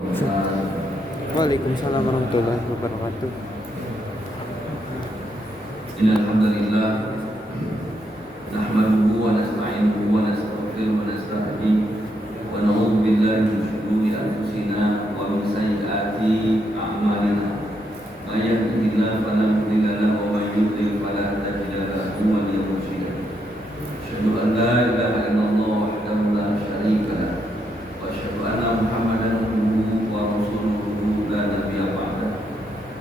Waalaikumsalam warahmatullahi wabarakatuh. Innal hamdalillah nahmaduhu wa nasta'inuhu wa nastaghfiruhu wa nastahdihi wa na'udzu billahi min shururi anfusina wa min sayyiati a'malina. May yahdihillahu fala mudilla lahu wa may yudlil fala hadiya lahu wa la mursyida. Asyhadu an la ilaha illallah wahdahu la syarika lahu wa asyhadu anna Muhammadan abduhu wa rasuluhu la nabiyya ba'dahu.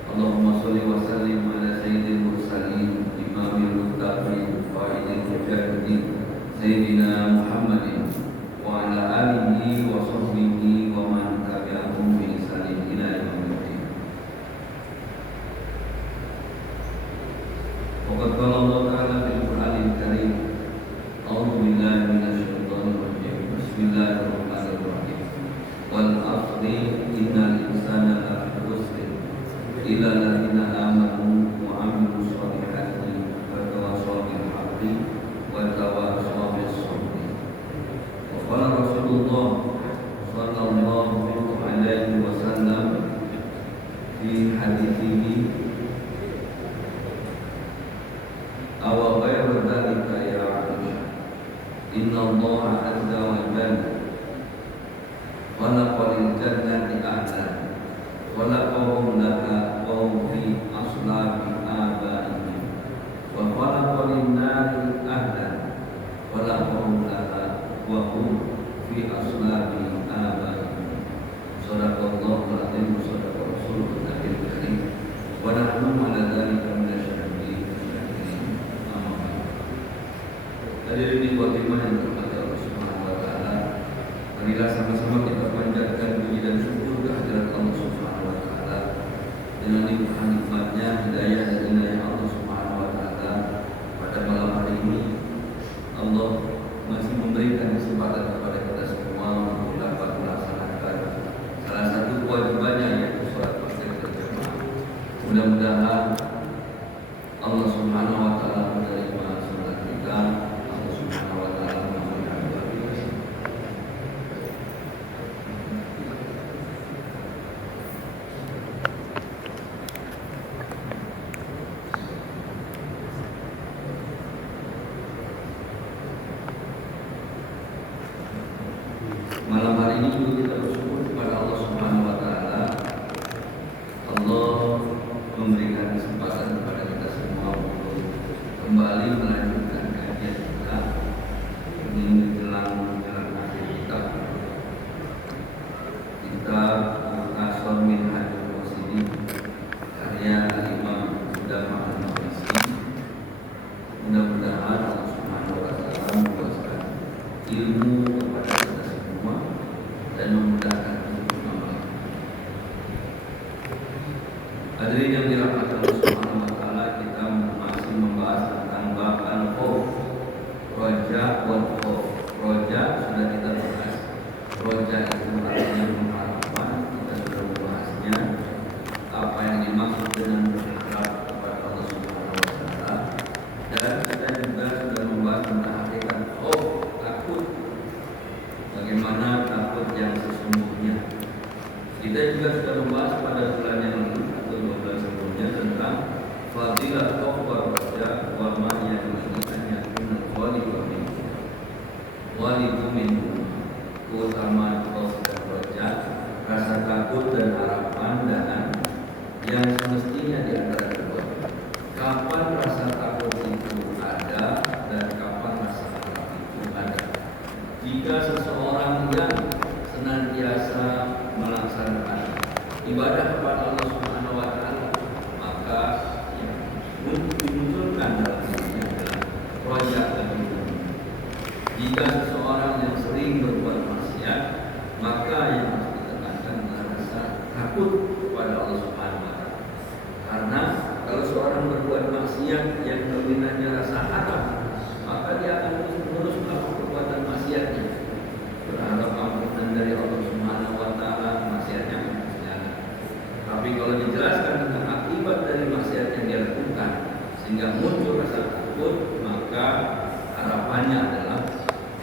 Allahumma shalli wa sallim ala sayyidil mursalin imamil muttaqin qaidil mujahidin sayyidina Muhammadin wa ala alihi wa sahbihi wa man tabi'ahum bi ihsanin ila yaumil din. Waqad qala Allah ta'ala fil Qur'anil Karim, a'udzu billahi minasy syaithanir rajim. Bismillahirrahmanirrahim. Wal 'asri innal insana lafi khusr illa alladziina aamanu wa 'amilus shalihati wa tawassaw bil haqqi wa tawassaw bis sabri. Wa qala Rasulullah sallallahu alaihi wasallam fi hadithihi aw ghairu dzalika ya 'Aisyah, inna Allah 'azza wa jalla khalaqal jannati ahlan khalaqahum laha wa hum fi aslabi abaihim wa khalaqal nari ahlan khalaqahum laha wa hum fi aslabi abaihim. Shadaqallahu al-azim wa shadaqa rasulul karim wa nahnu ala dzalika minasyahidin. Hadirin di Fatimah yang dirahmati Allah Subhanahu wa taala, marilah sama-sama kita panjatkan puji dan syukur kehadirat Allah Subhanahu wa taala dengan nikmat-nikmatnya, hidayah dan inayah Allah Subhanahu wa taala. Pada malam hari ini Allah masih memberikan kesempatan kepada kita semua untuk dapat melaksanakan salah satu kewajibannya, yaitu salat maghrib berjamaah. Mudah-mudahan Allah Subhanahu wa taala menerima salat kita. Allah Subhanahu wa taala mengampuni. Malam hari ini juga kita bersyukur kepada Allah Subhanahu wa taala. Allah memberikan kesempatan kepada kita semua untuk kembali melanjutkan kajian kita ini menjelang akhir kita. Kita Asor min Hadul Qasidi karya Imam Qudamah al-Maqdisi. Mudah-mudahan Allah Subhanahu wa taala memberikan ilmu kepada kita semua dan memudahkan untuk mengamalkan. Hadirin yang dirahmati Allah Subhanahu wa taala, kita masih membahas tentang bab al-khauf, roja wal khauf. Roja sudah kita bahas. Roja itu artinya mengharapkan, kita sudah membahasnya. Apa yang dimaksud dengan berharap kepada Allah Subhanahu wa taala, dan kita juga sudah membahas tentang hakikat khauf, takut. Bagaimana takut yang sesungguhnya. Kita juga sudah membahas pada bulan yang lalu atau 2 bulan sebelumnya tentang fadilah khauf wa raja wa ma yadulli an yakuna walidu min keutamaan khauf dan raja, rasa takut dan harapan dan yang semestinya di antara kedua. Kapan rasa takut itu ada dan kapan rasa harap itu ada? Jika seseorang yang senantiasa melaksanakan ibadah kepada Allah Subhanahu wa taala, maka yang dimunculkan dalam dirinya adalah roja dan iman. Jika seseorang yang sering berbuat maksiat, maka yang harus ditekankan adalah rasa takut kepada Allah Subhanahu wa taala. Karena kalau seorang berbuat maksiat yang dominannya rasa harap, maka dia akan terus melakukan perbuatan maksiatnya, berharap ampunan dari Allah Subhanahu wa taala, maksiatnya akan berjalan. Tapi kalau dijelaskan tentang akibat dari maksiat yang dia lakukan sehingga muncul rasa takut, maka harapannya adalah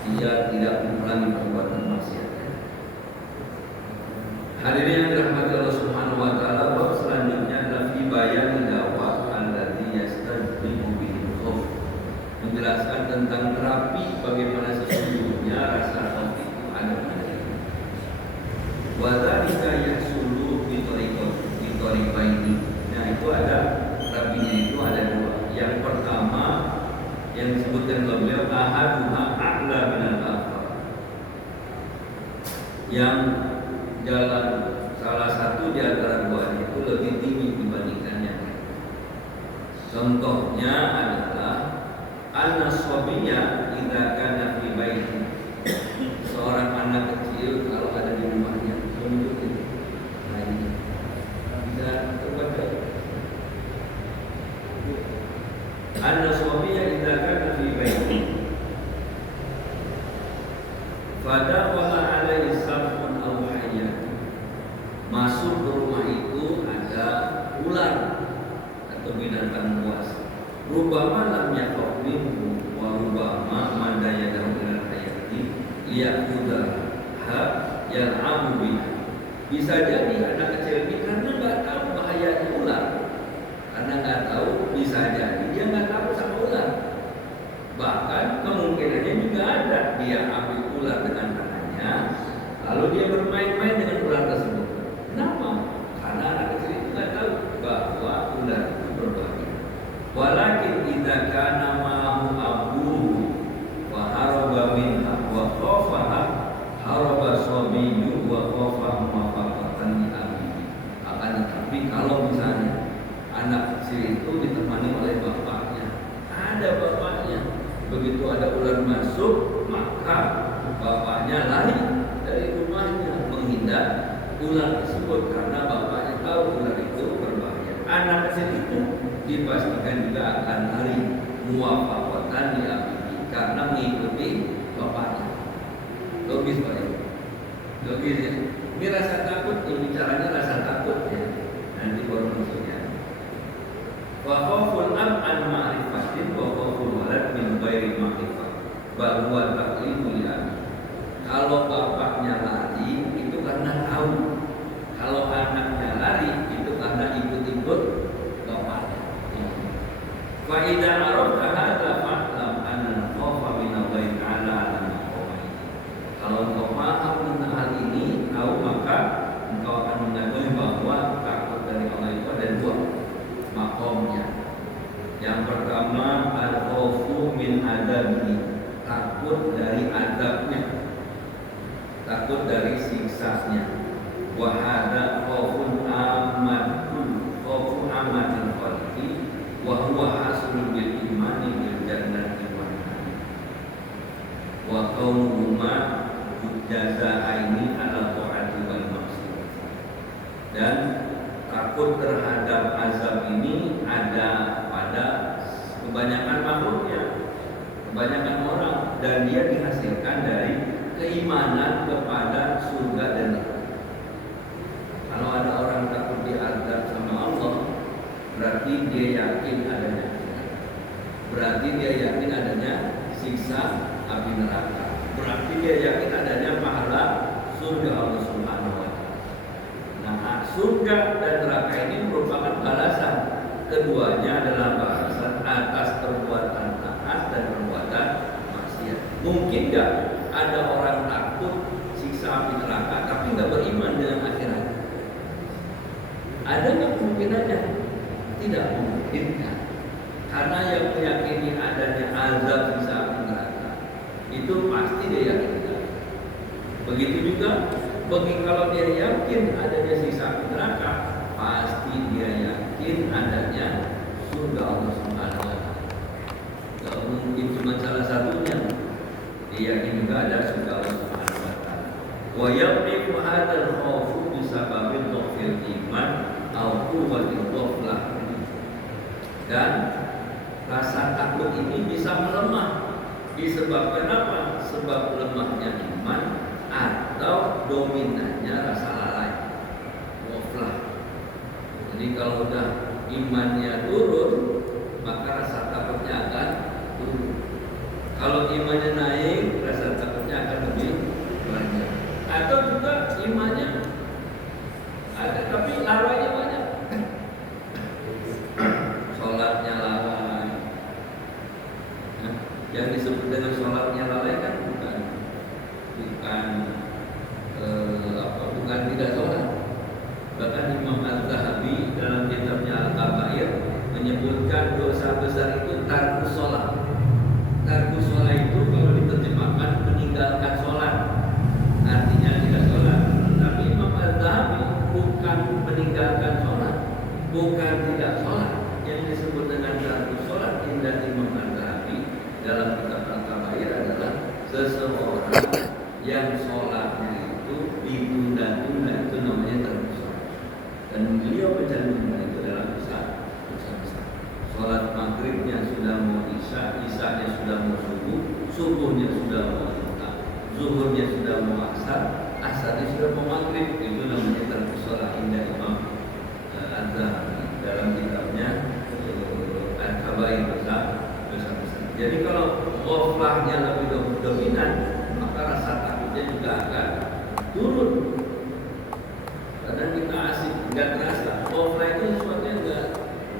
dia tidak mengulangi perbuatan maksiatnya. Hadirin yang dirahmati Allah Subhanahu wa taala, bab selanjutnya adalah fi bayan dawa alladzi yastajlibu bihi khauf. Menjelaskan tentang terapi bagaimana sesungguhnya rasa khauf itu ada pada diri. Wa dzalika yahsulu bi tariqaini. Nah, itu ada terapinya itu ada dua. Yang pertama yang disebutkan oleh beliau ahaduha a'la minal akhar. Yang jalan salah satu di antara dua itu lebih tinggi dibandingkan yang lain. Contohnya adalah an-nasabiyya idza kana fi baiti. Seorang anak kecil kalau ada di rumahnya tunjukin. Nah, ini bisa terbaca. An-nasabiyya idza kana fi baiti. Fada wala alaihi sabun aw hayya. Masuk ke rumah itu ada ular atau binatang buas. Rubama lam yaqaf minhu wa rubama man yadahu ila hayati liyaquda ha yal'abu biha. Bisa jadi anak kecil ini karena nggak tahu bahayanya ular, karena nggak tahu, bisa jadi dia nggak tahu sama ular. Bahkan kemungkinannya juga ada dia ambil ular dengan tangannya, lalu dia bermain-main dengan ular tersebut. Kenapa? Karena anak kecil itu nggak tahu bahwa ular itu berbahaya. Walakin idza kana ma'ahu abuhu wa haraba minha wa khafaha haraba sabiyyu wa khafa mafaqatan li abihi. Akan tetapi kalau misalnya anak kecil itu ditemani oleh bapaknya, ada bapaknya, begitu ada ular masuk, maka bapaknya lari dari rumahnya menghindar ular tersebut karena bapaknya tahu ular itu berbahaya. Anak kecil itu dipastikan juga akan lari muwafaqatan li abihi karena mengikuti bapaknya. Logis Pak ya? Logis ya? Ini rasa takut, ini bicaranya rasa takut ya. Nanti baru maksudnya. Wa khauful am an ma'rifatin wa khauful walad min ghairi ma'rifah bal huwa taqlidu li abi. Kalau bapaknya lari itu karena tahu, kalau anaknya lari itu karena ikut-ikut bapaknya. Fa idza arafta hadza fa'lam anna khaufa min Allah ta'ala ala maqamih. Kalau engkau paham tentang hal ini, tahu, maka engkau akan mengetahui bahwa takut dari Allah itu ada dua makomnya. Yang pertama al-khawfu min adabi, takut dari adabnya, takut dari siksanya. Wa hada khawfun khawfu amatil khalqi wa huwa haslun bil imani bil jannati wan nar. Wa qawluhuma jazaaini ala ta'ati wal maksiyah. Dan takut terhadap azab ini ada pada kebanyakan makhluknya, kebanyakan orang, dan dia dihasilkan dari keimanan kepada surga dan neraka. Kalau ada orang takut diazab sama Allah, berarti dia yakin adanya akhirat. Berarti dia yakin adanya siksa api neraka. Berarti dia yakin adanya pahala surga Allah Subhanahu wa taala. Nah, surga dan neraka ini merupakan balasan. Keduanya adalah balasan atas perbuatan taat dan perbuatan maksiat. Mungkin nggak ada orang takut siksa api neraka tapi nggak beriman dengan akhirat? Ada nggak kemungkinannya? Tidak mungkin kan? Karena yang meyakini adanya azab siksa api neraka itu pasti dia yakin. Begitu juga kalau dia yakin adanya siksa api neraka, pasti dia yakin adanya surga Allah Subhanahu wa taala. Tidak mungkin cuma salah satunya. Dia yakin juga ada surga Allah Subhanahu wa taala. Wa yaqifu hadzal khaufu bisababil dhafil iman aw quwwatil ghaflah. Dan rasa takut ini bisa melemah disebabkan apa? Sebab lemahnya iman atau dominannya rasa lalai, ghaflah. Jadi kalau udah imannya turun, maka rasa takutnya akan turun. Kalau imannya naik, rasa takutnya akan lebih banyak. Atau juga imannya menyebutkan dosa besar itu tarkus sholat. Tarkus sholat itu kalau diterjemahkan meninggalkan sholat, artinya tidak sholat. Tapi Imam Az-Zahabi bukan meninggalkan sholat, bukan tidak sholat. Yang disebut dengan tarkus sholat indah Imam Az-Zahabi dalam kitab Al-Kabair adalah seseorang yang sholatnya itu ditunda-tunda, itu namanya tarkus sholat. Dan beliau mencantumkan itu dalam dosa besar. Sholat maghribnya sudah mau isya, isyanya sudah mau subuh, subuhnya sudah mau zuhur, zuhurnya sudah mau asar, asarnya sudah mau maghrib. Itu namanya tarkus sholat indah Imam Az-Zahabi dalam kitabnya Al-Kabair, dosa besar. Jadi kalau ghaflahnya lebih dominan, maka rasa takutnya juga akan turun. Karena kita asik, nggak terasa. Ghaflah itu sesuatu yang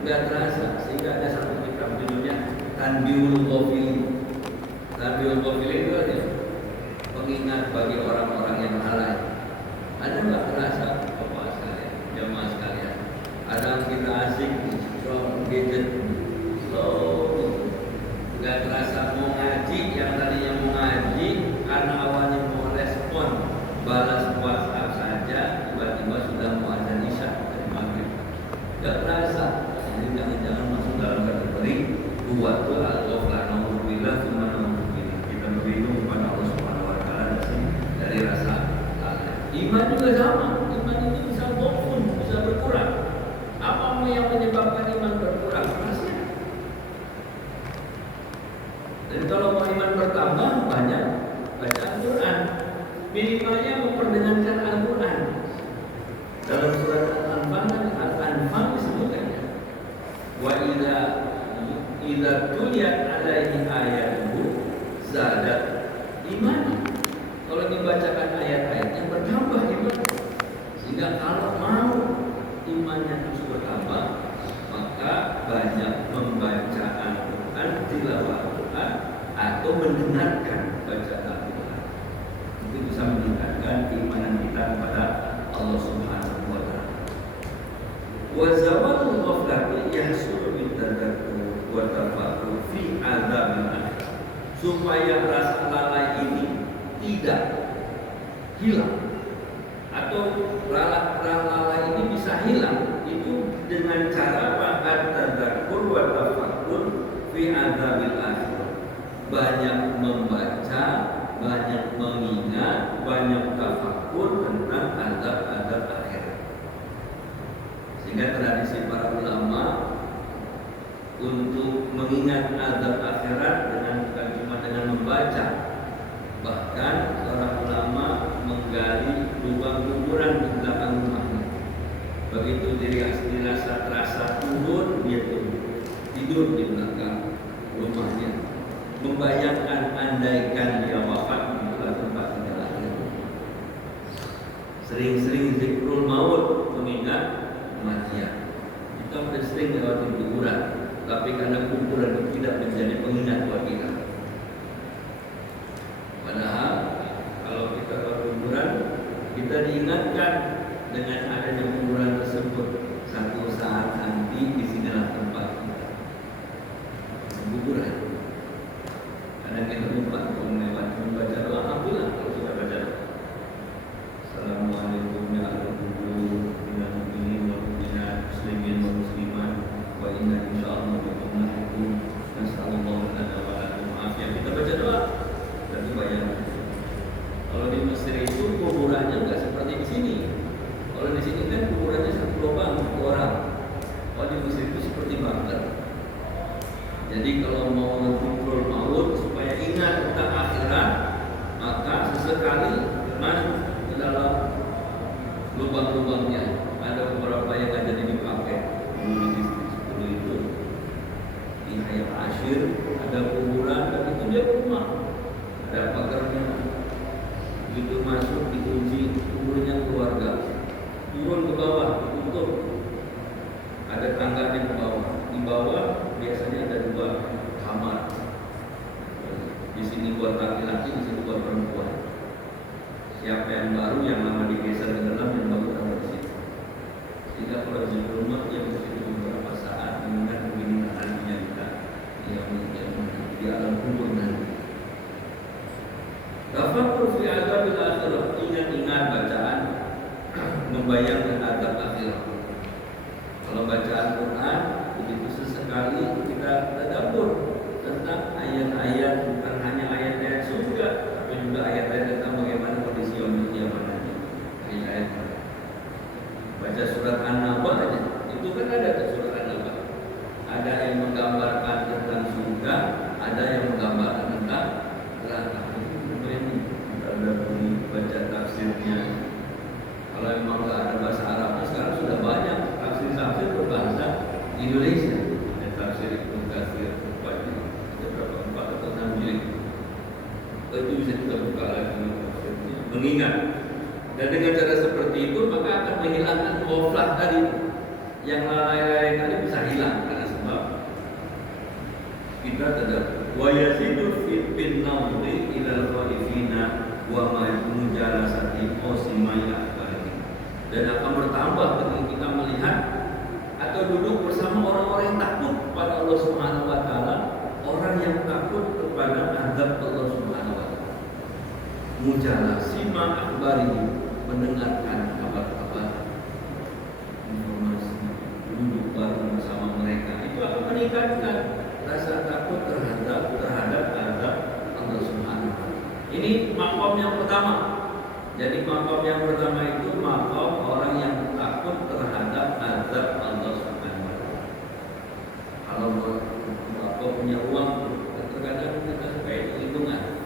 nggak terasa. Sehingga ada satu kitab judulnya Tanbiul Ghafilin. Tanbiul Ghafilin itu ada pengingat bagi orang-orang yang lalai. Ada nggak terasa apa sekalian, jamaah sekalian? Ada kita asik scroll gadget, nggak terasa mau ngaji, yang tadinya mau ngaji karena awalnya mau respon balas WhatsApp saja, tiba-tiba sudah mau azan isya dari maghrib. Nggak terasa. Ini jangan-jangan masuk dalam kategori dua tuh al-ghaflah, naudzubillah, tsumma naudzubillah. Kita berlindung kepada Allah Subhanahu wa taala dari rasa lalai. Iman juga sama. Iman itu bisa bohong, bisa berkurang. Apa yang menyebabkan iman berkurang? Rahasia. Dan kalau mau iman bertambah, banyak baca Al-Quran. Minimalnya memperdengarkan Al-Quran. Dalam surat Al-Anfal disebutkannya, wa idza tuliyat alaihi ayatuhu zadat iman. Kalau dibacakan ayat-ayatnya bertambah iman. Sehingga kalau mau imannya terus bertambah, maka banyak membaca Al-Quran, tilawah Al-Quran, atau mendengarkan bacaan Al-Quran. Itu bisa meningkatkan keimanan kita kepada Allah Subhanahu wa taala. Wa zawalul ghaflati yahsulu bitadakkur wa tafakkur fi adzabil akhir. Supaya rasa lalai ini tidak hilang, atau rasa lalai ini bisa hilang, itu dengan cara tadakkur wa tafakkur fi adzabil akhir. Banyak membaca, banyak mengingat, banyak tafakkur tentang azab-azab akhir. Sehingga tradisi para ulama untuk mengingat azab akhirat bukan cuma dengan membaca, bahkan seorang ulama menggali lubang kuburan di belakang rumahnya. Begitu terasa turun, dia tidur di belakang rumahnya, membayangkan andaikan dia wafat, itulah tempat dia lahir. Sering-sering zikrul maut, mengingat kematian. Kita sudah sering melewati kuburan, tapi karena kuburan itu tidak menjadi pengingat buat kita. Padahal kalau kita ke kuburan, kita diingatkan dengan adanya kuburan tersebut. Satu saat nanti di sinilah tempat kita. Kuburan. Karena kita lupa untuk membaca doa. Alhamdulillah kalau sudah baca doa. Assalamualaikum ya Rasulullah, minal mu'minin wal mu'minat, muslimin wal muslimat, wa inna insyaallah bikum lahiqun. Nasallallahu lana wa lakum afiyah. Kita baca doa. Tapi bayangkan, kalau di Mesir itu kuburannya enggak seperti di sini. Kalau di sini kan kuburannya satu lubang, satu orang. Kalau di Mesir itu seperti bunker. Jadi kalau mau zikrul maut supaya ingat tentang akhirat, maka sesekali masuk ke dalam lubang-lubangnya. Ada beberapa yang nggak jadi dipakai. Dulu di distrik 10 itu di Hayat Ashir ada kuburan, dan itu dia rumah. Ada pagarnya. Begitu masuk dikunci, kuburnya keluarga. Turun ke bawah, ditutup. Ada tangganya ke bawah. Di bawah biasanya ada 2 kamar. Di sini buat laki-laki, di sini buat perempuan. Siapa yang baru, yang lama digeser ke dalam, yang baru taruh di situ. Sehingga kalau di rumah dia mesti beberapa saat mengingat membayangkan azab akhirat. Kalau baca Al-Quran, begitu sesekali kita tadabbur tentang ayat-ayat, bukan hanya ayat-ayat surga, tapi juga ayat-ayat tentang bagaimana kondisi yaumul qiyamah nanti. Ayat-ayat baca surat An-Naba aja, itu kan ada tuh surat An-Naba. Ada yang menggambarkan tentang surga, ada yang menggambarkan tentang neraka. Ini ada baca tafsirnya. Kalau memang nggak ada bahasa Arabnya, sekarang sudah banyak tafsir berbahasa Indonesia. Ada tafsir Ibnu Katsir, ada berapa 4 atau 6 jilid. Itu bisa kita buka lagi tafsirnya. Mengingat dan dengan cara seperti itu maka akan menghilangkan ghaflah tadi, yang lalai-lalai tadi bisa hilang karena sebab kita tidak wa yazidu bin nawri ilal khalifina wa mujalasati osimaya, dan akan bertambah ketika kita melihat atau duduk bersama orang-orang yang takut kepada Allah Subhanahu wa taala, orang yang takut kepada azab Allah Subhanahu wa taala. Mujalasima akhbari, mendengarkan kabar-kabar, informasi, duduk bareng bersama mereka, itu akan meningkatkan rasa takut terhadap azab Allah Subhanahu wa taala. Ini maqam yang pertama. Jadi maqam yang pertama itu maqam orang yang takut terhadap azab Allah Subhanahu wa taala. Kalau punya uang, terkadang kita kayak hitungan,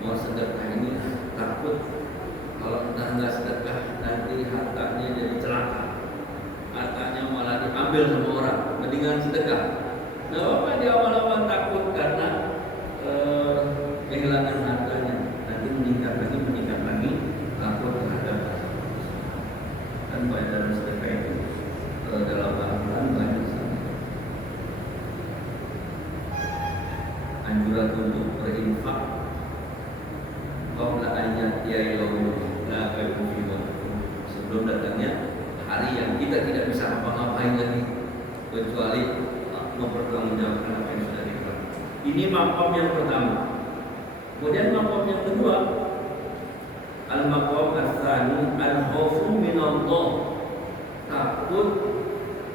mau sedekah ini takut kalau entah nggak sedekah nanti hartanya jadi celaka, hartanya malah diambil sama orang, mendingan sedekah. Nah, Bapak di awal-awal takut karena kehilangan hartanya, nanti meningkat lagi takut terhadap azab. Dan dalam sedekah itu dalam Al-Quran banyak sekali anjuran untuk berinfak qabla an ya'tiya yaumun la bai'un fihi, sebelum datangnya hari yang kita tidak bisa apa-apain lagi kecuali mempertanggungjawabkan apa yang sudah dilakukan. Ini maqam yang pertama. Kemudian maqam yang kedua, al-maqam ats-tsani al-khaufu minallah, takut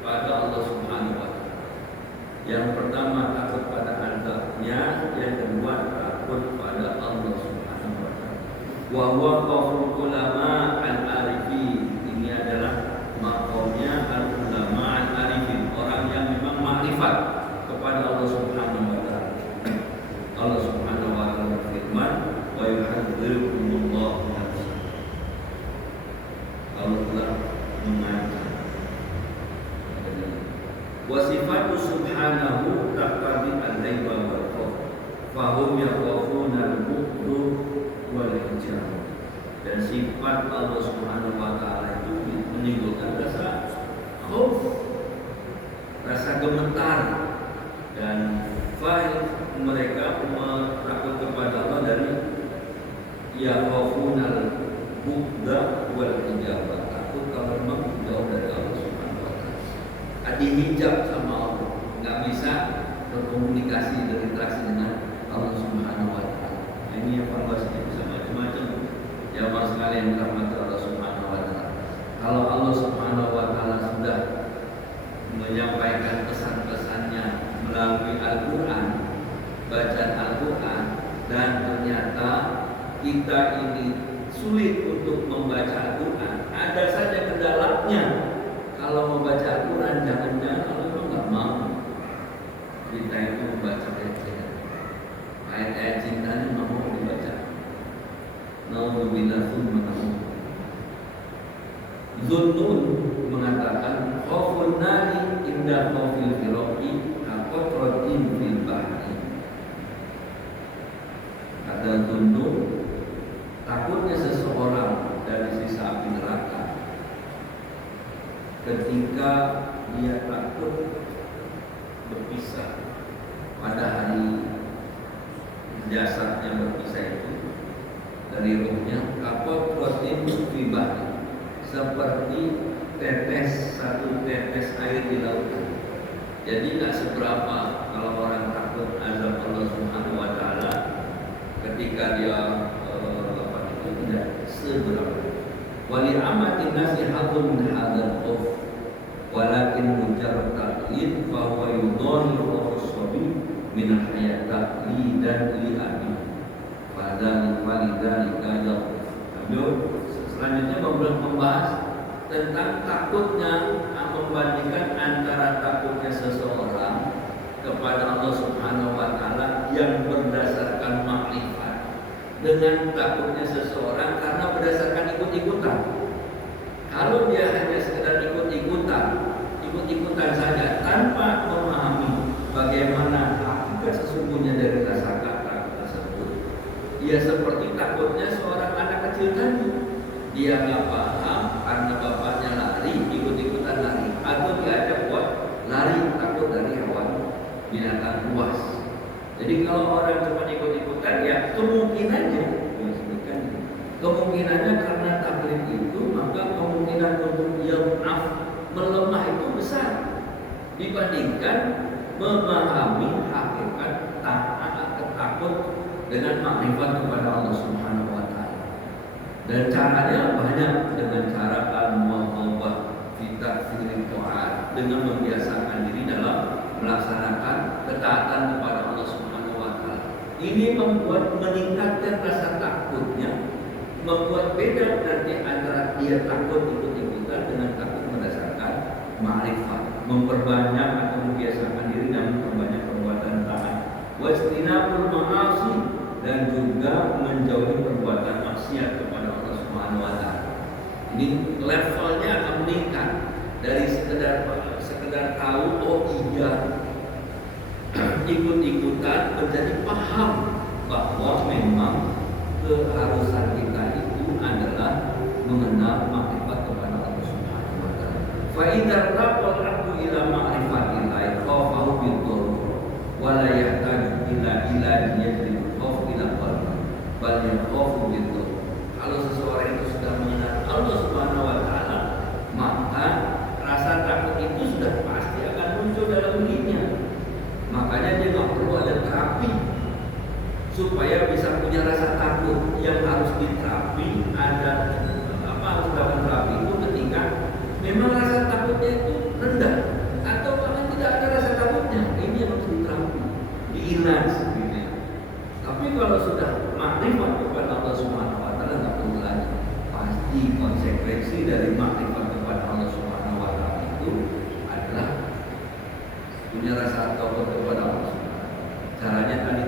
pada Allah Subhanahu wa taala. Yang pertama takut pada azabnya, yang kedua takut pada Allah Subhanahu wa taala. Wa huwa khauful ulama al-arifin, ini adalah maqamnya al-ulama al-arifin, orang yang memang makrifat kepada Allah Subhanahu wa taala. Allah Subhanahu wa taala berfirman, wa yuhadzirukumullahu nafsa. Allah telah mengancam. Wa sifatu subhanahu taqtadi al-ghaiba wal khauf, fahum yakhafuna al-bu'du wal hijab. Dan sifat Allah Subhanahu wa taala itu menimbulkan rasa khauf, rasa gemetar, dan mereka takut kepada Allah dari yakhafunal bu'da wal hijab, takut kalau memang jauh dari Allah Subhanahu wa taala, dihijab sama Allah, nggak bisa berkomunikasi dan interaksi dengan Allah Subhanahu wa taala. Ini evaluasinya bisa macam-macam. Jamaah sekalian rahmat Allah Subhanahu wa taala. Kalau Allah Subhanahu wa taala sudah menyampaikan pesan-pesannya melalui Al-Quran, bacaan Al-Quran, dan ternyata kita ini sulit untuk membaca Al-Quran, ada saja kendalanya. Kalau membaca Al-Quran, jangan-jangan kalau memang nggak mau kita itu membaca ayat-ayat cintanya mau dibaca. Nauzubillah tsumma na'udzu. Zunnun mengatakan khaufun nari inda khaufil firaqi kaqatratin fil bahri. Kata Zunnun, takutnya seseorang dari sisa api neraka ketika dia takut berpisah pada hari jasadnya berpisah itu dari ruhnya, kaqatratin fil bahri, seperti satu tetes air di lautan. Jadi tidak seberapa kalau orang takut azab Allah Subhanahu wa taala ketika dia tidak seberapa. Wali amatin nasihatun min hadzal khauf walakin mujarrad taqlid fa huwa yudhhiru as-sabi min al-hayat taqlidan li abi fadzalika walidzalika selanjutnya membahas tentang takutnya membandingkan antara takutnya seseorang kepada Allah Subhanahu wa taala yang berdasarkan makrifat dengan takutnya seseorang karena berdasarkan ikut-ikutan. Kalau dia hanya sekedar ikut-ikutan saja tanpa memahami bagaimana hakikat sesungguhnya dari rasa takut tersebut, dia seperti takutnya seorang anak kecil tadi. Dia nggak paham karena bapaknya lari, ikut-ikutan lari, atau diajak buat lari takut dari hewan binatang buas. Jadi kalau orang cuma ikut-ikutan, ya kemungkinannya karena taklid itu, maka kemungkinan untuk dia melemah itu besar dibandingkan memahami hakikat takut dengan makrifat kepada Allah Subhanahu wa taala. Dan caranya banyak, dengan cara al-muhafadzah fi takfiril ta'at, dengan membiasakan diri dalam melaksanakan ketaatan kepada Allah Subhanahu wa taala. Ini membuat meningkatkan rasa takutnya, membuat beda nanti antara dia takut ikut-ikutan dengan takut berdasarkan ma'rifat, memperbanyak atau membiasakan diri dalam memperbanyak perbuatan taat, wajtinabul ma'asi, dan juga menjauhi perbuatan maksiat kepada Allah Subhanahu wa taala. Ini levelnya akan meningkat dari sekedar tahu, oh iya, ikut-ikutan, menjadi paham bahwa memang keharusan kita itu adalah mengenal makrifat kepada Allah Subhanahu wa taala. Fa idza taqal abdu ila ma'rifatillahi khafahu bil-dhurr wa la yahtaju ila ilahiyyatil khauf ila qalbi bal yakhafu bil-dhurr. Kalau seseorang itu sudah mengenal Allah Subhanahu wa taala, maka rasa takut itu sudah pasti akan muncul dalam dirinya. Makanya dia nggak perlu ada terapi supaya bisa punya rasa takut. Yang harus diterapi harus dalam terapi itu ketika memang rasa takutnya itu rendah atau bahkan tidak ada rasa takutnya. Ini yang harus diterapi, diilas gitu ya. Tapi kalau sudah makrifat kepada Allah Subhanahu wa taala, nggak perlu lagi. Pasti konsekuensi dari makrifat kepada Allah Subhanahu wa taala itu adalah punya rasa takut kepada Allah. Caranya tadi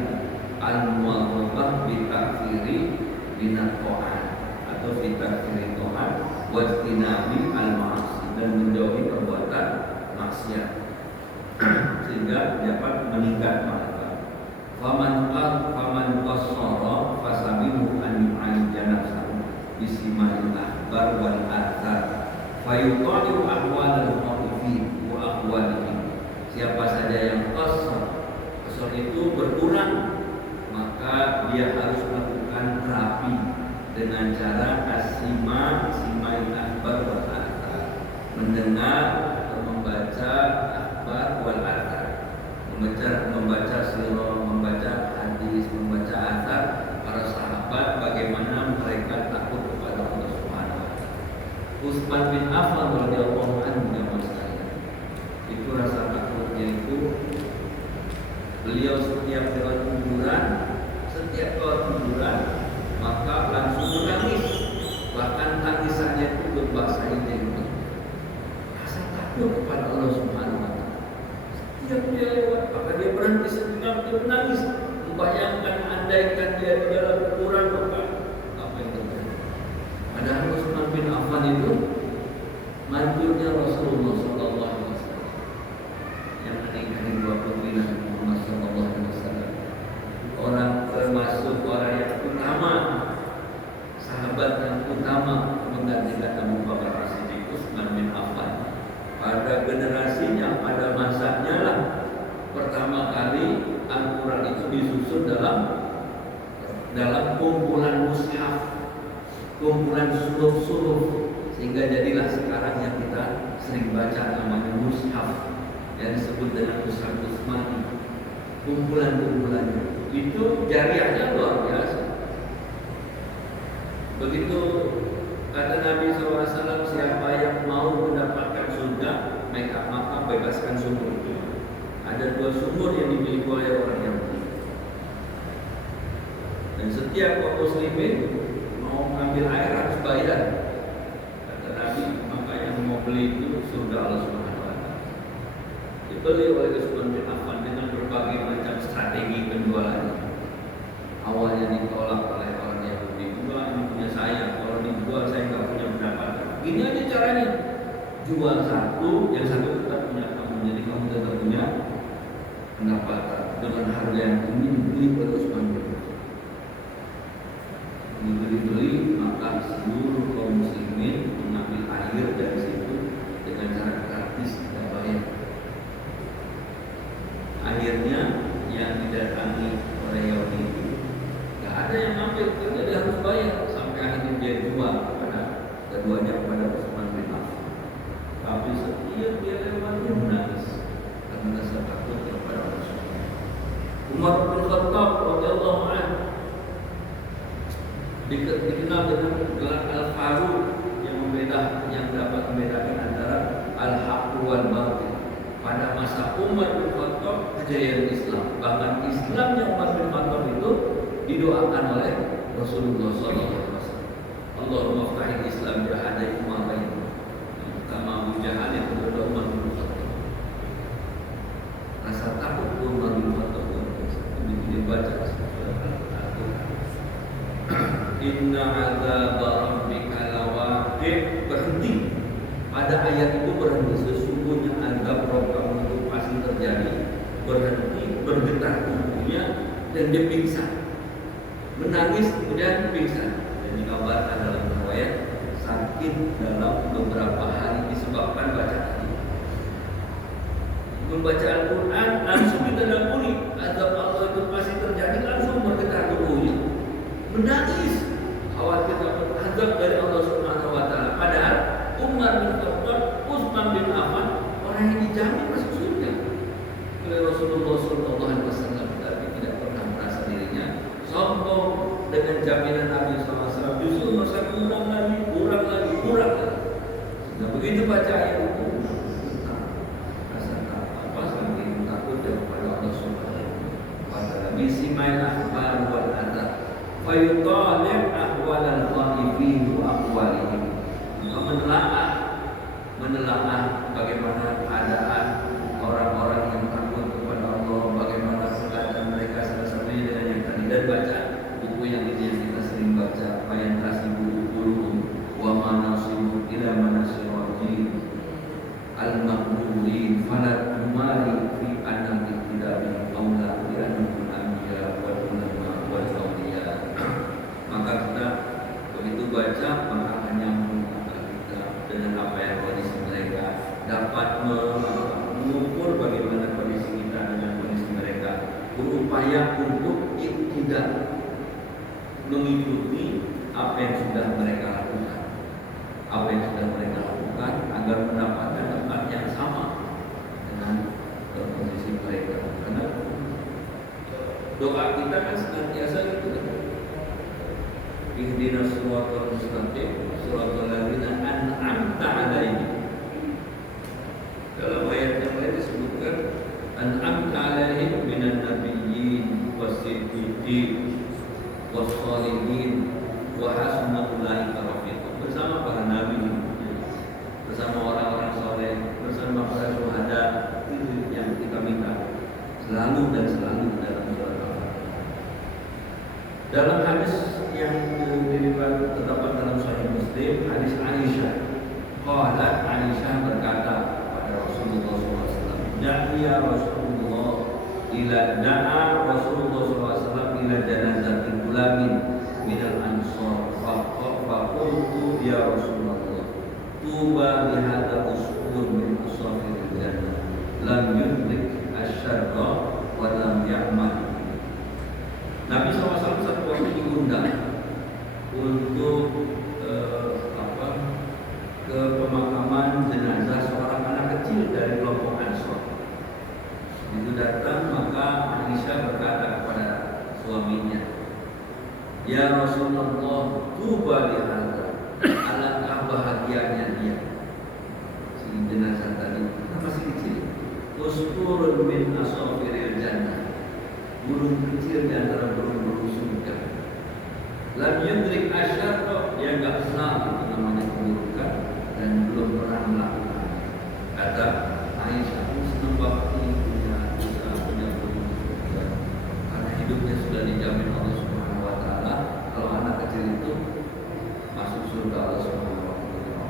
al-muwafaqah bi takfiri binat ta'at atau bi takfiri ta'at wa ijtinabi al-ma'asi, dan menjauhi perbuatan maksiat sehingga dapat meningkat makrifat. Faman qassara fasabihu an yu'alijana nafsahu bisima'il ahbar wal athar fayuqaliu ahwalal khaifin wa ahwalihim. Siapa saja yang qasar itu berkurang, maka dia harus melakukan terapi dengan cara sima'il ahbar wal athar, mendengar atau membaca ahbar wal athar, membaca sirah, membaca hadis, membaca athar para sahabat bagaimana mereka takut kepada Allah Subhanahu wa taala. Utsman bin Affan radhiyallahu anhu itu rasa takutnya itu, beliau setiap lewat kuburan maka langsung menangis, bahkan tangisannya itu berbahasa Indonesia. Rasa takut kepada Allah Subhanahu wa taala. Setiap dia lewat, maka dia berhenti sejenak, dia menangis, membayangkan andaikan dia di dalam kuburan, maka apa yang terjadi. Padahal Utsman bin Affan itu mantunya Rasulullah sallallahu alaihi wasallam yang menikahi dua putri Nabi Muhammad sallallahu alaihi wasallam. Orang termasuk orang yang utama, sahabat yang utama menggantikan Abu Bakar As-Siddiq, Utsman bin Affan. Pada generasinya, pada masanya lah pertama kali Al-Quran itu disusun dalam kumpulan mushaf, kumpulan suruf-suruf, sehingga jadilah sekarang yang kita sering baca namanya mushaf, yang disebut dengan mushaf Utsmani. Kumpulan-kumpulannya itu jariahnya luar biasa. Begitu Kata Nabi SAW, siapa yang mau mendapatkan surga, maka bebaskan sumur itu. Ada 2 sumur yang dimiliki oleh orang Yahudi. Dan setiap kaum muslimin mau mengambil air harus bayar. Kata Nabi, maka yang mau beli itu surga Allah Subhanahu wa taala. Dibeli oleh Utsman bin Affan dengan berbagai macam strategi penjualannya. Awalnya ditolak oleh orang Yahudi, juga ini punya saya, kalau dijual saya nggak punya pendapatan. Gini aja caranya, jual satu, yang satu tetap punya kamu, jadi kamu tetap punya pendapatan dengan harga yang tinggi. Dibeli oleh Utsman bin Affan. Dibeli, maka seluruh kaum muslimin mengambil air dari situ dengan cara gratis, tidak bayar. Akhirnya yang didatangi oleh Yahudi itu nggak ada yang ngambil, karena dia harus bayar. Sampai akhirnya dia jual keduanya kepada Utsman bin Affan. Tapi setiap dia lewat dia menangis karena rasa takut kepada Rasulullah. Umar bin Khattab radhiyallahu anhu dikenal dengan gelar Al-Faruq yang dapat membedakan antara al-haq wal batil. Pada masa Umar bin Khattab kejayaan Islam, bahkan Islamnya Umar bin Khattab itu didoakan oleh Rasulullah SAW. Allahumma ftahil Islam bihadai umabain. Kama Abu Jahal yang berdoa Umar bin Khattab. Rasa takut Umar bin Khattab itu dibaca surat Al-Quran. Inna azab rabbika lawaqi'. Berhenti. Pada ayat itu berhenti. Sesungguhnya azab Rabb kamu itu pasti terjadi. Berhenti, bergetar tubuhnya dan dia pingsan. Menangis kemudian pingsan. Dan dikabarkan dalam riwayat sakit dalam beberapa hari disebabkan bacaan. Membaca Al-Quran langsung ditadaburi, azab Allah itu pasti terjadi, langsung bergetar tubuhnya. Menangis, khawatir dapat azab dari Allah Subhanahu wa taala. Padahal Umar bin Khattab, Utsman bin Affan orang yang dijamin masuk surga oleh Rasulullah sallallahu alaihi wasallam, tapi tidak pernah merasa dirinya sombong dengan jaminan Nabi sallallahu alaihi wasallam. Justru merasa kurang lagi. Nah, begitu baca ayat itu, rasa apa saking takut kepada Allah Subhanahu wa taala. Bisimail akhbar wal adab. Fayutalib ahwalal ghaibin wa aqwalihim. Menelaah bagaimana keadaan orang-orang yang takut kepada Allah, bagaimana keadaan mereka, salah satunya dengan yang tadi, dan baca buku yang ini yang kita sering baca, Bayan Tasibu Qulubum wa Manasibu ila Manasirajin Al-Maqburin Falat Tumari fi anam iktidabi awla bi anamul anbiya wal ulama wal awliya. Maka kita begitu baca, maka hanya kita dengan apa yang kondisi mereka, dapat mengukur bagaimana kondisi kita dengan kondisi mereka, berupaya untuk tidak mengikuti apa yang sudah mereka lakukan, agar mendapatkan tempat yang sama dengan kondisi mereka. Karena doa kita kan senantiasa itu kan, ihdinas siratal mustaqim siratal ladzina an'amta 'alaihim. Dalam ayat yang lain disebutkan an'amta 'alaihim minan nabiyyin was-siddiqin was-shalihin wa hasuna ulaika rafiqa. Bersama para nabi, bersama orang-orang saleh, bersama para syuhada. Itu yang kita minta selalu dan selalu dalam surat Al-Fatihah. Dalam hadis yang terdapat dalam Sahih Muslim, hadis Aisyah. Qalat, Aisyah berkata pada Rasulullah SAW, Da'a Rasulullah SAW ila janazati gulamin minal ansar faqultu ya Rasulullah tuba bihadza usfur min usafiril jannah lam yudrik asyarra wa lam ya'mal. Nabi SAW satu waktu diundang untuk ke pemakaman jenazah seorang anak kecil dari kelompok Ansor. Itu datang, maka Aisyah berkata kepada suaminya, Ya Rasulullah, tuba lihadza, Alangkah bahagianya dia. Si jenazah tadi masih kecil. Usfurun min asafiril jannah. Burung kecil di antara burung-burung surga. Lam yudrik asyarqa, dia enggak kenal itu namanya keburukan dan belum pernah melakukan. Kata Aisyah, aku senang banget ini punya usaha, punya burung surga. Karena hidupnya sudah dijamin Allah Subhanahu wa taala. Kalau anak kecil itu masuk surga Allah Subhanahu wa taala.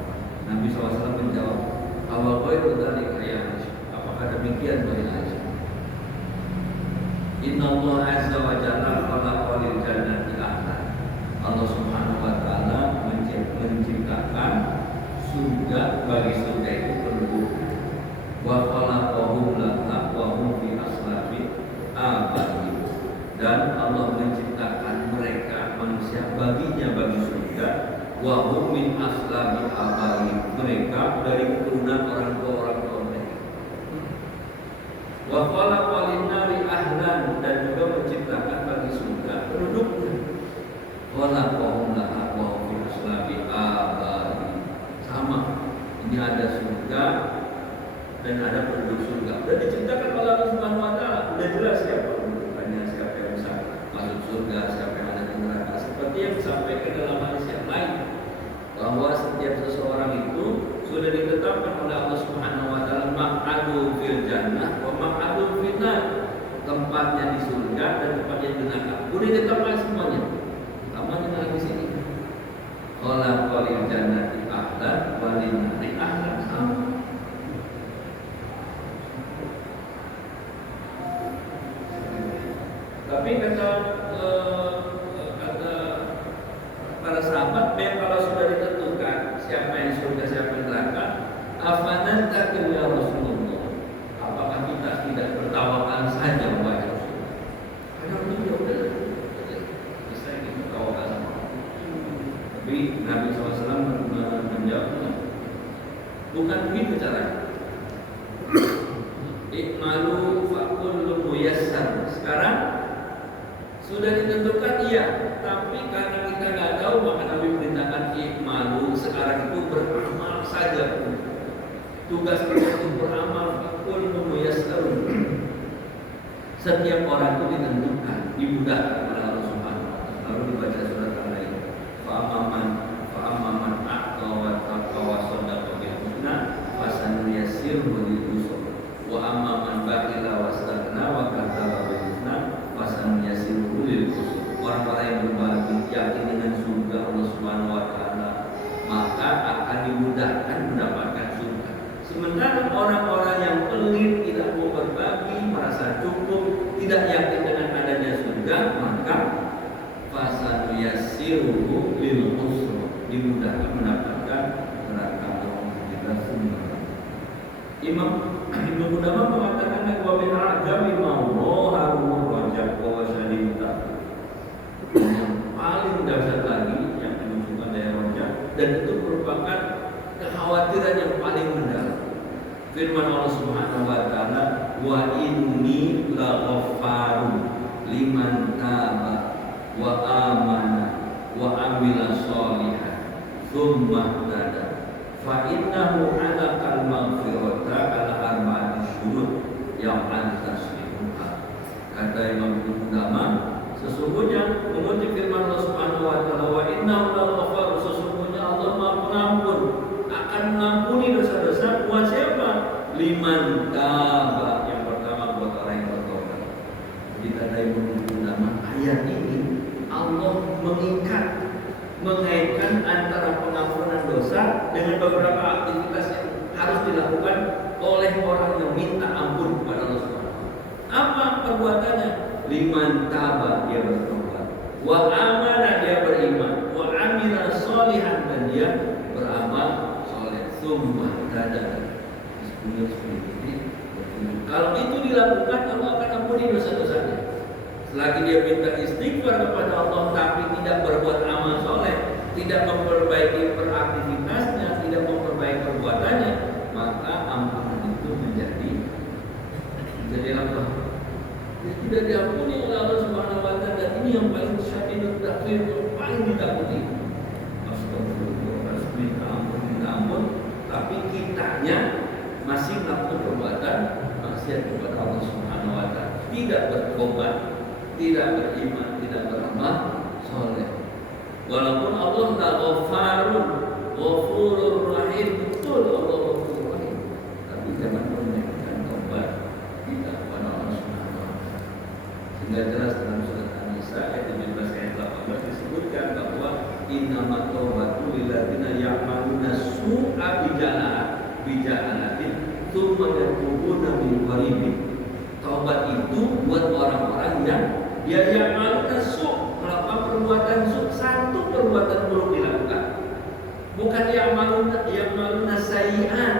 Nabi SAW menjawab, awal ghairu dzalika ya Aisyah. Apakah demikian wahai Aisyah? Inna Allah azza wa jalla khalaqa lil jannati ahlan. Allah Subhanahu wa taala menciptakan surga, bagi surga itu penduduk. Wa khalaqahum laka wa hum fi aslabi abadi. Dan Allah menciptakan mereka manusia baginya bagi surga. Wa hum min aslabi abadi. Mereka dari keturunan orang tua mereka. Wa khalaqa lin-nari ahlan, dan juga menciptakan bagi surga penduduknya. Khalaqahum laha wa hum fi aslabi abadi. Sama. Ini ada surga dan ada penduduk surga. Dan diciptakan oleh Allah Subhanahu wa taala. Sudah jelas siapa penduduknya, siapa yang bisa masuk surga, siapa yang ada di neraka. Seperti yang disampaikan dalam hadis yang lain, bahwa setiap seseorang itu sudah ditetapkan oleh Allah Subhanahu wa taala maq'adu fil jannah wa maq'adu fil nar. Tempatnya di surga dan tempatnya di neraka. Sudah ditetapkan semuanya. Namanya lagi sini. Khalaqa lil jannati ahlan wa lin nari ahlan. Sama. Tapi kata para sahabat, kalau sudah ditentukan siapa yang surga, siapa yang neraka, afanantaku ya Rasulullah, apakah kita tidak bertawakal saja wahai Rasulullah? Karena itu udah bisa kita tawakal sama. Tapi Nabi SAW menjawab, bukan begitu caranya. Ikmalu fakullu muyassar. Sekarang sudah ditentukan iya, tapi karena kita nggak tahu maka Nabi perintahkan ikmalu. Sekarang itu beramal saja. Tugas kita itu beramal. Fakullu muyassar. Setiap orang itu ditentukan, dimudahkan oleh Allah Subhanahu wa taala. Lalu dibaca surat Al-Lail. Fa'amman a'ta wa taqa wa sadaqa bil husna fasanuyassiruhu lil yusra. Wa amma man bakhila wastaghna wa kadzdzaba bil husna fasanuyassiruhu lil usra. Orang-orang yang berbagi yakin dengan surga Allah Subhanahu wa taala, maka akan dimudahkan mendapatkan surga. Sementara orang-orang yang pelit, tidak mau berbagi, merasa cukup, tidak yakin dengan adanya surga, maka fasanuyassiruhu lil usra, dimudahkan mendapatkan neraka. Imam Ibnu Qudamah mengatakan wa min a'jabi mawdu'ur rajab wa wasadita. Yang paling dahsyat lagi yang menunjukkan daya rojak, dan itu merupakan kekhawatiran yang paling mendalam. Firman Allah Subhanahu wa taala, wa inni laghaffaru liman taba wa amana wa amila sholihan tsumma ihtada fa innahu ala kal maghfirata ala arba'ati syurut yang antaslimuha. Kata Imam Qudamah, sesungguhnya mengutip firman Allah Subhanahu wa taala, wa innahu laghaffaru, sesungguhnya Allah Maha Pengampun, akan mengampuni dosa-dosa buat siapa? Liman taba, yang pertama buat orang yang bertobat. Jadi kata Imam Qudamah, ayat ini Allah mengaitkan antara pengampunan dosa dengan beberapa aktivitas yang harus dilakukan oleh orang yang minta ampun kepada Allah Subhanahu. Apa perbuatannya? Liman taba, dia bertobat. Wa amana, dia beriman. Wa amila sholihan, dan dia beramal soleh. Tsumma ihtada. Kalau itu dilakukan, Allah akan ampuni dosa-dosanya. Selagi dia minta istighfar kepada Allah tapi tidak berbuat amal soleh, tidak memperbaiki beraktivitasnya, tidak memperbaiki perbuatannya, maka ampunan itu menjadi apa? Tidak diampuni oleh Allah Subhanahu wa taala. Dan ini yang paling syadidut takwir, paling ditakuti. Astagfirullah. minta ampun, tapi kitanya masih melakukan perbuatan maksiat kepada Allah Subhanahu wa taala, tidak bertobat, tidak beriman, tidak beramal soleh. Walaupun Allah Ghaffarun, Ghafurur Rahim, betul Allah Ghafurur Rahim, tapi jangan menunjukkan tobat tidak kepada Allah Subhanahu wa taala. Sehingga jelas dalam surat An-Nisa ayat 17 ayat 18 disebutkan bahwa innamat taubatu lilladzina ya'maluna su'a bijahalatin tsumma yatubuna min qaribin. Taubat itu buat orang-orang yang dia ya'maluna su', melakukan perbuatan su', satu perbuatan buruk dilakukan. Bukan ya'maluna sayyi'at,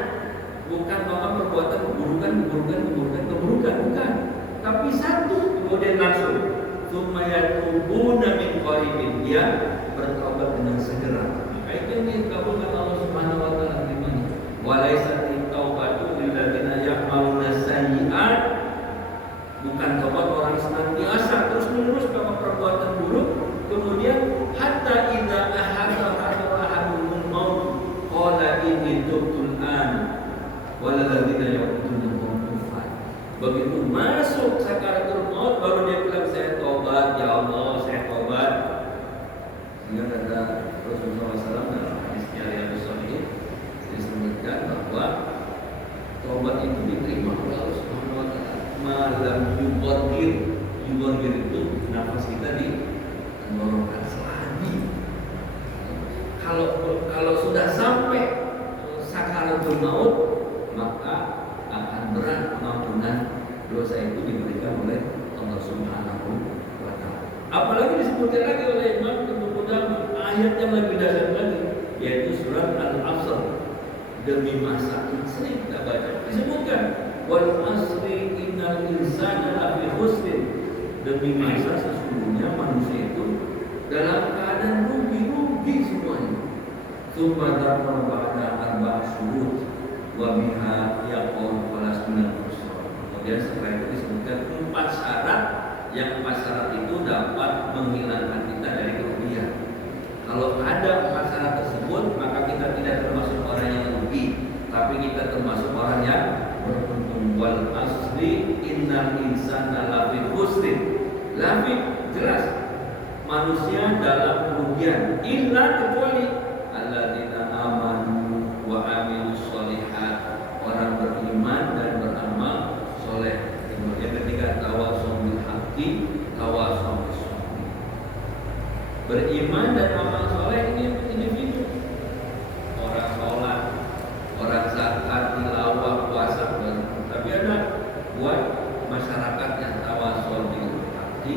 bukan melakukan perbuatan keburukan, bukan. Tapi satu kemudian langsung tsumma yatubuna min qaribin, dia bertaubat dengan segera. Maka itu yang dikabulkan Allah Subhanahu wa taala firman-Nya. Walaysat taubatu lil ladzina ya'maluna sayyi'at, bukan tobat orang senantiasa terus-menerus melakukan perbuatan buruk, kemudian hatta idza ahadul maut qala inni tubtu an wal ladzina yaquluna kufar. Begitu masuk sakaratul maut baru dia bilang saya tobat, ya Allah, saya tobat. Sehingga kata Rasulullah SAW dalam hadisnya yang sahih disebutkan bahwa tobat itu diterima oleh Allah Subhanahu wa taala. Malam yuborgir itu nafas kita di tenggorokan selagi. Kalau sudah sampai sakaratul maut, maka akan berat pengampunan dosa itu diberikan oleh Allah Subhanahu wa taala. Apalagi disebutkan lagi oleh Imam Ibnu Qudamah ayat yang lebih dahsyat lagi, yaitu surat Al-Asr. Demi masa yang sering kita baca disebutkan wal asri innal insana lafi khusrin. Demi masa sesungguhnya manusia itu dalam keadaan rugi semuanya. Tsumma dzakara ba'da arba' syurut wa biha yaqul falasminal khusran. Kemudian setelah itu disebutkan 4 syarat, yang 4 syarat itu dapat menghilangkan kita dari kerugian. Kalau ada 4 syarat tersebut, maka kita tidak termasuk orang yang rugi, tapi kita termasuk orang yang beruntung. Wal asri innal insana lafi khusrin. Lafi jelas manusia dalam kerugian, illa kecuali alladzina amanu wa amilus sholihat, orang beriman dan beramal soleh. Kemudian ketika tawasaw bil haqqi tawasaw bis sabr. Beriman dan amal soleh ini individu. Orang sholat, orang zakat, tilawah, puasa, tapi ada buat masyarakat yang tawasaw bil haqqi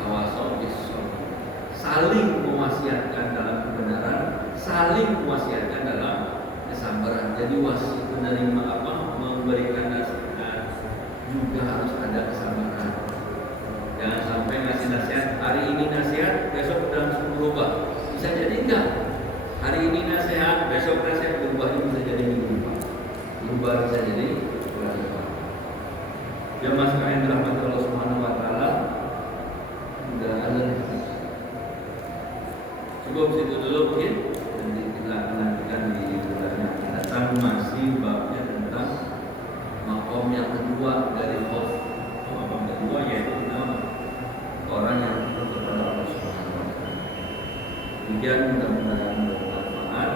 tawasaw bis sabr. Saling mewasiatkan dalam kebenaran, saling mewasiatkan dalam kesabaran. Jadi wasiat menerima memberikan nasihat juga harus ada kesabaran. Jangan sampai ngasih nasihat hari ini nasihat, besok langsung berubah. Bisa jadi enggak. Hari ini nasihat, besok nasihat berubah, bisa jadi berubah bisa jadi berubah. Jamaah sekalian dirahmati Allah Subhanahu wa taala. Sudah ada. Cukup situ dulu mungkin. Nanti kita akan lanjutkan di bulan yang akan datang, masih babnya tentang makom yang kedua dari khauf. Makom kedua yaitu orang yang takut kepada Allah Subhanahu wa taala. Demikian mudah-mudahan bermanfaat.